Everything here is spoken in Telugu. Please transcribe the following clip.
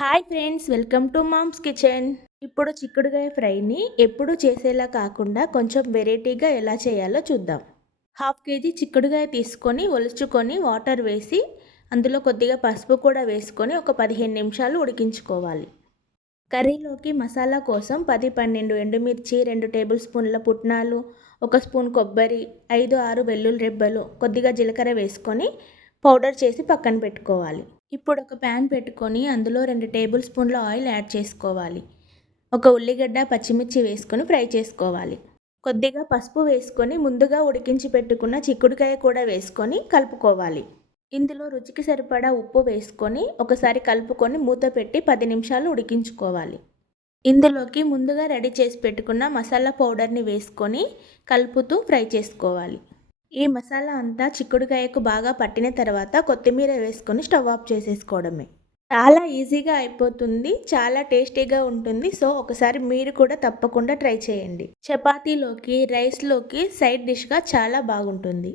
Hi friends, welcome to mom's kitchen. ఇప్పుడు చిక్కుడుగాయ ఫ్రైని ఎప్పుడు చేసేలా కాకుండా కొంచెం వెరైటీగా ఎలా చేయాలో చూద్దాం. హాఫ్ కేజీ చిక్కుడుగాయ తీసుకొని ఒలుచుకొని వాటర్ వేసి అందులో కొద్దిగా పసుపు కూడా వేసుకొని ఒక 15 నిమిషాలు ఉడికించుకోవాలి. కర్రీలోకి మసాలా కోసం 10-12 ఎండుమిర్చి, 2 టేబుల్ స్పూన్ల పుట్నాలు, 1 స్పూన్ కొబ్బరి, 5-6 వెల్లుల్లి రెబ్బలు, కొద్దిగా జీలకర్ర వేసుకొని పౌడర్ చేసి పక్కన పెట్టుకోవాలి. ఇప్పుడు ఒక ప్యాన్ పెట్టుకొని అందులో 2 టేబుల్ స్పూన్ల ఆయిల్ యాడ్ చేసుకోవాలి. ఒక ఉల్లిగడ్డ, పచ్చిమిర్చి వేసుకొని ఫ్రై చేసుకోవాలి. కొద్దిగా పసుపు వేసుకొని ముందుగా ఉడికించి పెట్టుకున్న చిక్కుడుకాయ కూడా వేసుకొని కలుపుకోవాలి. ఇందులో రుచికి సరిపడా ఉప్పు వేసుకొని ఒకసారి కలుపుకొని మూత పెట్టి 10 నిమిషాలు ఉడికించుకోవాలి. ఇందులోకి ముందుగా రెడీ చేసి పెట్టుకున్న మసాలా పౌడర్ని వేసుకొని కలుపుతూ ఫ్రై చేసుకోవాలి. ఈ మసాలా అంతా చిక్కుడుకాయకు బాగా పట్టిన తర్వాత కొత్తిమీర వేసుకొని స్టవ్ ఆఫ్ చేసేసుకోవడమే. చాలా ఈజీగా అయిపోతుంది, చాలా టేస్టీగా ఉంటుంది. సో ఒకసారి మీరు కూడా తప్పకుండా ట్రై చేయండి. చపాతీలోకి, రైస్లోకి సైడ్ డిష్గా చాలా బాగుంటుంది.